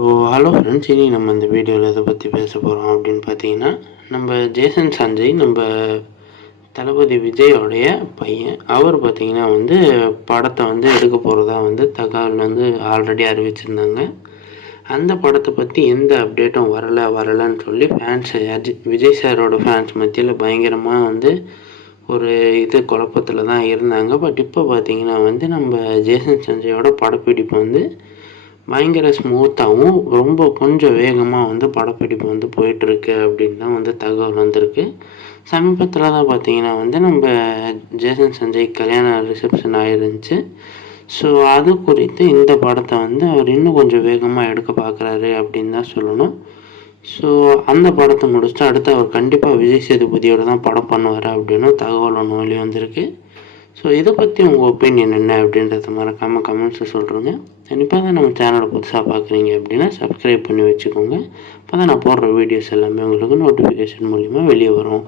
Hello friends, இனி நம்ம இந்த வீடியோவில் எதை பற்றி பேச போகிறோம் அப்படின்னு பார்த்தீங்கன்னா, நம்ம ஜேசன் சஞ்சய் நம்ம தளபதி விஜயோடைய பையன். அவர் பார்த்தீங்கன்னா படத்தை எடுக்க போகிறதா தகவல் ஆல்ரெடி அறிவிச்சிருந்தாங்க. அந்த படத்தை பற்றி எந்த அப்டேட்டும் வரலைன்னு சொல்லி ஃபேன்ஸ் விஜய் சாரோட ஃபேன்ஸ் மத்தியில் பயங்கரமாக ஒரு குழப்பத்தில் தான் இருந்தாங்க. பட் இப்போ பார்த்தீங்கன்னா நம்ம ஜேசன் சஞ்சயோட படப்பிடிப்பு பயங்கர ஸ்மூத்தாகவும் ரொம்ப கொஞ்சம் வேகமாக படப்பிடிப்பு போயிட்டுருக்கு அப்படின்னு தான் தகவல் வந்திருக்கு. சமீபத்தில் தான் பார்த்தீங்கன்னா நம்ம ஜேசன் சஞ்சய் கல்யாண ரிசப்ஷன் ஆகிருந்துச்சு. ஸோ அது குறித்து இந்த படத்தை அவர் இன்னும் கொஞ்சம் வேகமாக எடுக்க பார்க்குறாரு அப்படின்னு தான் சொல்லணும். ஸோ அந்த படத்தை முடிச்சுட்டு அடுத்து அவர் கண்டிப்பாக விஜய் சேதுபதியோடு தான் படம் பண்ணுவார் அப்படின்னு தகவல் ஒன்று வெளியே வந்திருக்கு. ஸோ இதை பற்றி உங்கள் ஒப்பீனியன் என்ன அப்படின்றத மறக்காமல் கமெண்ட்ஸில் சொல்கிறேங்க. கண்டிப்பாக தான் நம்ம சேனலை புதுசாக பார்க்குறீங்க அப்படின்னா சப்ஸ்கிரைப் பண்ணி வச்சுக்கோங்க. அப்போ தான் நான் போடுற வீடியோஸ் எல்லாமே உங்களுக்கு நோட்டிஃபிகேஷன் மூலிமா வெளியே வரும்.